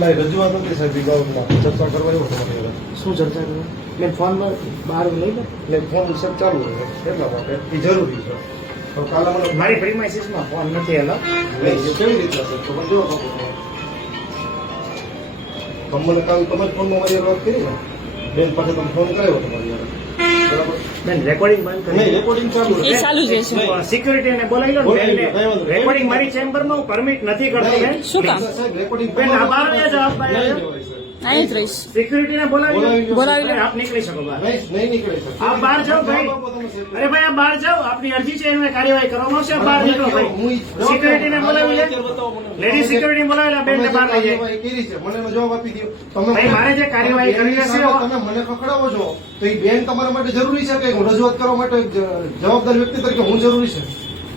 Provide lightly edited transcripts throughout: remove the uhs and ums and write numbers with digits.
મારી રજૂઆત હતી સાહેબ વિભાગમાં ચર્ચા કરવા એવો તમારી શું ચર્ચા કરો મેં ફોનમાં બહાર લઈ લો એટલે ફોન સર ચાલુ હોય એટલા માટે એ જરૂરી છે તો કાલે મને મારી પ્રીમાઇસીસમાં ફોન નથી હેલો કેવી રીતે હશે તો મને જોવા તમને કાલ તમે ફોનમાં મારી વાત કરી ને બેન પાસે તમે ફોન કર્યો તમારી યાર બરાબર બેન રેકોર્ડિંગ બંધ કરી નહીં રેકોર્ડિંગ ચાલુ એ ચાલુ જ રહેશે. સિક્યુરિટીને બોલાવી લો ને રેકોર્ડિંગ મારી ચેમ્બરમાં હું પરમિટ નથી કરતો બેન શું કામ સાહેબ રેકોર્ડિંગ બેન આભાર છે જવાબ અહીં જ રહીશ. સિક્યુરિટીને બોલાવી બોલાવી લો. આપ નીકળી શકો બહાર નહીં નીકળે સર આપ બહાર જાઓ ભાઈ અરે ભાઈ આપ બહાર જાઓ આપની અરજી છે એની કાર્યવાહી કરવામાં આવશે આપ બહાર નીકળો ભાઈ સિક્યુરિટીને બોલાવી લે લેડી સિક્યુરિટી બોલાવી લે બેનને બહાર લઈ જાય મને જવાબ આપી દો તમે ભાઈ મારે જે કાર્યવાહી કરવી હશે તમે મને પકડાવો છો તો એ બેન તમારા માટે જરૂરી છે કે હું રજૂઆત કરવા માટે જવાબદાર વ્યક્તિ તરીકે હું જરૂરી છે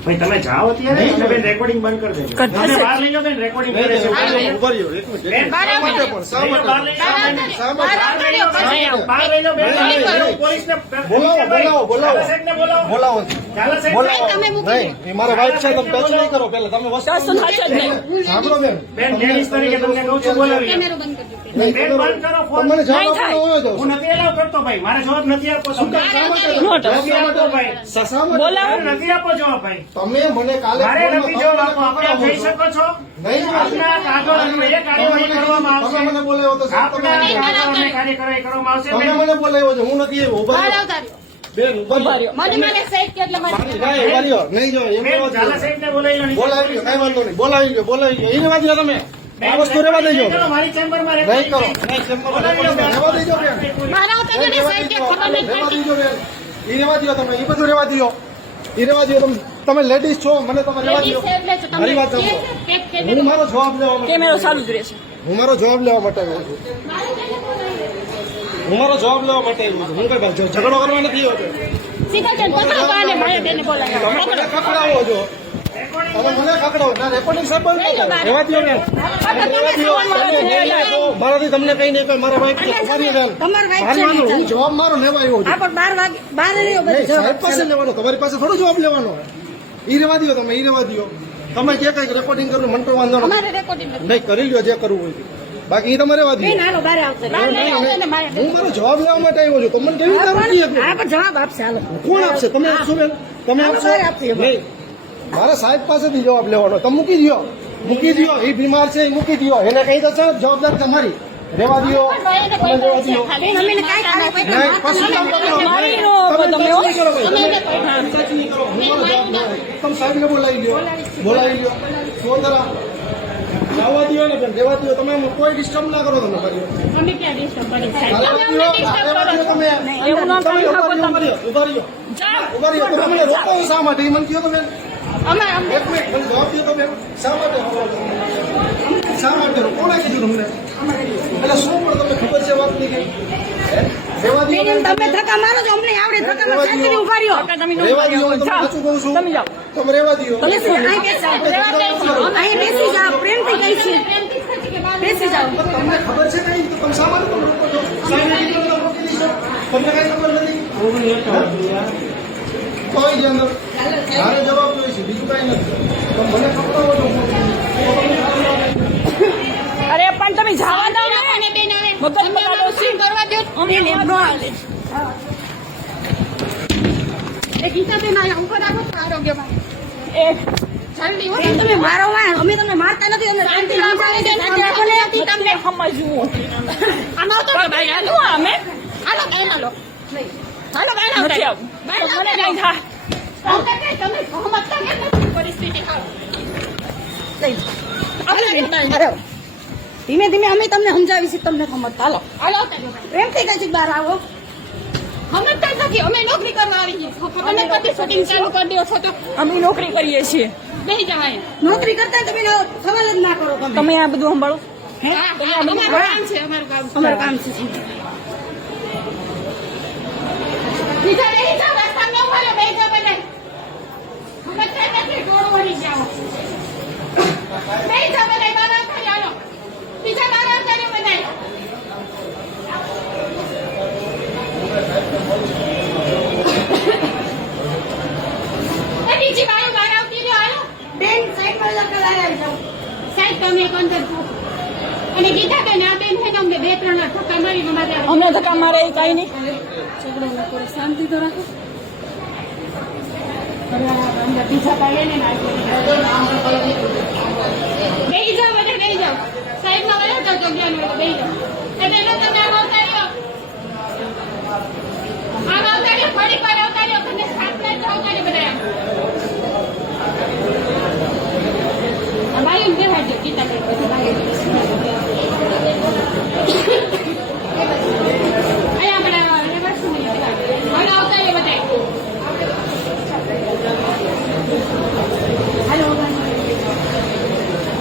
ભાઈ તમે જાઓ અત્યારે અને બેન રેકોર્ડિંગ બંધ કરી દેજો કરી તમે બહાર લઈ જાઓ બેન રેકોર્ડિંગ કરે છે ઉભા રહ્યો, એક મિનિટ. બેન, શા માટે પણ? શા માટે? બહાર લઈ જાઓ બેન. શા માટે? બહાર લઈ જાઓ બેન. પોલીસને બોલાવો. ઝાલા સાહેબને બોલાવો. બોલાવો ઝાલા સાહેબ બોલાવો નહીં એ મારા વાઇફ છે તમે ટચ નહીં કરો પેલા તમે વસ્તુ કશું થશે જ નહીં. સાંભળો બેન બેન લેડીઝ તરીકે તમને કહું છું બોલાવી લો. નહીં, બેન બંધ કરો ફોન. તમને જવાબ નહીં થાય. આપવાનો હોય તો હું નથી એલાવ કરતો ભાઈ મારે જવાબ નથી આપવો શા માટે? નોટ. નથી આપતો ભાઈ શા માટે? બોલાવો. મારે નથી આપવો જવાબ ભાઈ તમે મને કાલે મારે નથી જવાબ આપવો આપણે આપ જઈ શકો છો નહીં આપના કાગળ અને એ કાર્યવાહી કરવામાં આવશે તમે મને બોલાવ્યો તો સાહેબ, તમે આપના કાગળ અને કાર્યવાહી કરવામાં આવશે તમે બેન. મને બોલાવ્યો છે હું નથી આવ્યો ઉભા રહ્યો. બેન ઉભા ઉભા રહ્યો. રહ્યો. નહીં, ઉભા રહ્યો. નહીં જો એમ બેન એવો ઝાલા છે. સાહેબને બોલાવી લો નહીં. બોલાવી ગયો કઈ વાંધો નહીં બોલાવી ગયો એને વાત લ્યો તમે આ વસ્તુ રેવા દેજો ચલો, મારી ચેમ્બરમાં નહીં કરો નહીં ચેમ્બરમાં રેવા દેજો બેન રેવા દેજો બેન ઈ રેવા દો તમે ઈ બધું રેવા દો ઈ રેવા દો તમે લેડીઝ છો મને તમે રેવા દો મારી વાત સાંભળો હું મારો જવાબ લેવા માટે કેમેરો ચાલુ જ રહેશે. હું મારો જવાબ લેવા માટે આવ્યો છું હું મારો જવાબ લેવા માટે આવ્યો છું હું કઈ ઝઘડો કરવા નથી આવ્યો તમે મને ખકડાવો છો તમે મને ખકડાવો ના રેકોર્ડિંગ સાહેબ બંધ કરો રેવા દો બેન મારાથી તમને કઈ નહીં કહે મારા વાઈફ છે તમારી બેન હું જવાબ મારો લેવા આવ્યો છું નહીં, સાહેબ પાસે લેવાનો તમારી પાસે થોડો જવાબ લેવાનો ઈ રેવા દો તમે ઈ રેવા દો તમે જે કઈ રેકોર્ડિંગ કરવું મને તો વાંધો નથી નહીં કરી લ્યો જે કરવું હોય તે. બાકી ઈ તમે રેવા દો હું મારો જવાબ લેવા માટે આવ્યો છું તમને કેવી રીતે રોકી શકું? જવાબ આપશે હાલો. કોણ આપશે તમે આપશો બેન તમે આપશો નહીં મારે સાહેબ પાસેથી જવાબ લેવાનો તમે મૂકી દો એ બીમાર છે એ મૂકી દો એને કહી દો સાહેબ જવાબદારી તમારી રેવા દો તમે રેવા દો નહીં કશું કામ પકડો મારી નો તમે તમે touch નહીં કરો ભાઈ. touch નહીં કરો. હું મારો જવાબ લેવા આવ્યો. તમે સાહેબને બોલાવી લ્યો ફોન કરા જવા દો ને બેન રેવા દો તમે કોઈ ડિસ્ટર્બ ના કરો તમે મારી તમે એવું ના કરી શકો તમે. ઉભા રહ્યો તમે મને રોકો શા માટે એ મને કહો તો બેન એક મિનિટ મને જવાબ દો તો બેન શા માટે કોણે કીધું તમને એટલે શું પણ તમને ખબર છે વાત નહીં કઈ રેવા દો તમે ધક્કા મારો છો અમને આવડે ધક્કા મારો સાચી ઉભા રહ્યો તમે નો રેવા દો જાઓ. હું તમને સાચું કહું છું તમે જાઓ. તમે રેવા દો અહીં બેસી જાઓ પ્રેમથી કહી છે બેસી જાઓ તમને ખબર છે કઈ તો તમે શા માટે તમે રોકો છો સાહેબ તમને રોકી દીધો તમને કઈ ખબર નથી કોઈ જ અંદર મારે જવાબ જોઈએ છે બીજું કઈ નથી તો મને પકડાવો છો અરે પણ તમે જવા દો ને. મગજ બગાડો છે. અમે નો હાલે. એ ગીતાબેન આયા ઉપર આવો તો આરોગ્યમાં એ જલ્દી હો તમે મારો માં અમે તમને મારતા નથી અમે શાંતિ સમજાવી દે શાંતિ આપો ને તમને સમજવું. આમાં તો ભાઈ હાલો અમે હાલો બેન હાલો હાલો બેન નથી આવું. મને કઈ થાય. તમે સમજતા કેમ નથી પરિસ્થિતિ ધીમે ધીમે અમે તમને સમજાવીશું તમને સમજતા હાલો હાલો પ્રેમથી કઈ બહાર આવો સમજતા નથી અમે નોકરી કરવા આવી છીએ તમે કદી શૂટિંગ ચાલુ કરી દો છો તો અમે નોકરી કરીએ છીએ. બેસી જવાય નોકરી કરતા તમે સવાલ જ ના કરો તમે તમે આ બધું સંભાળો. અમારું કામ છે અમારું કામ છે બીજા નહીં જાઓ રસ્તા ન મળે બે જાઓ બધા સમજતા નથી ડોળો વળી જાઓ બે જાઓ બધા બારા કરી આલો બીજા બારા કરી બધા બીજી બારા બારા આવતી રહ્યો હાલો બેન સાઈડ પર લગા આવી જાઓ સાઈડ તમે એક અંદર અને અને ગીતાબેન આ બેન છે ને અમને 2-3 વાર ધક્કા મારીને મારે અમને ધક્કા મારે એ કઈ નહીં. શાંતિ તો રાખો. બીજા પાડે ને બેહી જાઓ બધા બેહી જાઓ. સાઈડમાં વળો તો જગ્યાનું હોય તો બેહી જાઓ. એ બેનો તમે આમ અવતાર્યો. આમ અવતાર્યો, ફરી પર અવતાર્યો, તમને સાચને જ અવતાર્યો બધા આમ. બાયું બેહાડજો ગીતાબેન.